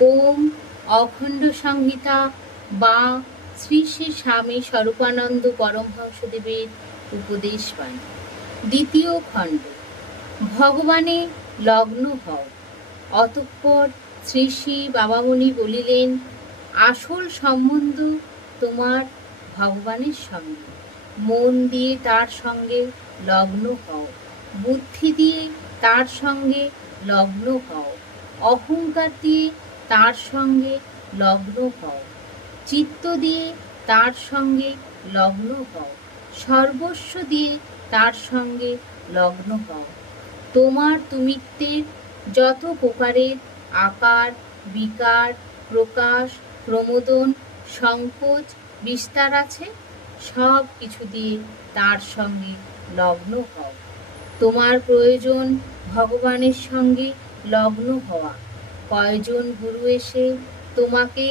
ওম অখণ্ড সংহিতা বা শ্রী শ্রী স্বামী স্বরূপানন্দ পরমহংসদেবের উপদেশ বাণী। দ্বিতীয় খণ্ড, ভগবানে লগ্ন হও। অতঃপর শ্রী শ্রী বাবামণি বলিলেন, আসল সম্বন্ধ তোমার ভগবানের সঙ্গে। মন দিয়ে তার সঙ্গে লগ্ন হও। বুদ্ধি দিয়ে তার সঙ্গে লগ্ন হও। অহংকার দিয়ে তার সঙ্গে লগ্ন হও। চিত্ত দিয়ে তার সঙ্গে লগ্ন হও। সর্বস্ব দিয়ে তার সঙ্গে লগ্ন হও। তোমার তুমিত্বের যত প্রকারের আকার, বিকার, প্রকাশ, প্রমোদন, সংকোচ, বিস্তার আছে, সব কিছু দিয়ে তার সঙ্গে লগ্ন হও। তোমার প্রয়োজন ভগবানের সঙ্গে লগ্ন হওয়া। কয়জন গুরু এসে তোমাকে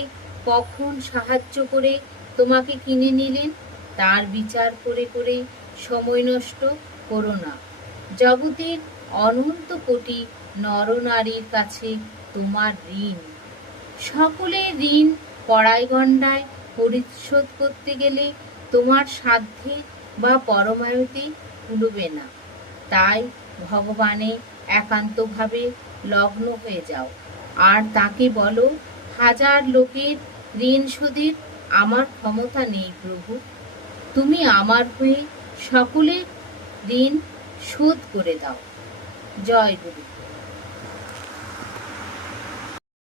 কখন সাহায্য করে, তোমাকে কিনে নিলেন? তার বিচার করে করে সময় নষ্ট করো না। জগতের অনন্ত কোটি নরনারীর কাছে তোমার ঋণ। সকলের ঋণ কড়াই গণ্ডায় পরিশোধ করতে গেলে তোমার সাধ্যে বা পরমায়ুতে কুলবে না। তাই ভগবানে একান্তভাবে লগ্ন হয়ে যাও। আর তাকে বলো, হাজার লোকের ঋণ শোধের আমার ক্ষমতা নেই প্রভু। তুমি আমার হয়ে সকলের ঋণ শোধ করে দাও। জয় গুরু।